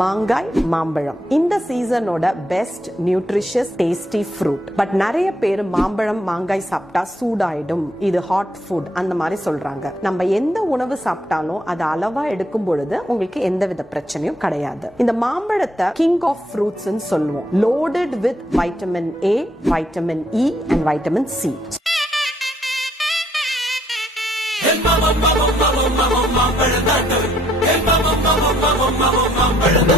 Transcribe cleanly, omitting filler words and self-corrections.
மாங்காய், மாம்பழம் இந்த சீசனோட best nutritious tasty fruit. But நிறைய பேர் மாம்பழம் மாங்காய் சாப்பிட்டா சூடாயிடும், இது ஹாட் ஃபுட் அந்த மாதிரி சொல்றாங்க. நம்ம எந்த உணவு சாப்பிட்டாலும் அதை அளவா எடுக்கும் பொழுது உங்களுக்கு எந்தவித பிரச்சனையும் கிடையாது. இந்த மாம்பழத்தை கிங் ஆஃப் ஃப்ரூட்ஸ் சொல்லுவோம். Loaded with vitamin A, vitamin E and vitamin C. மாம்பழம்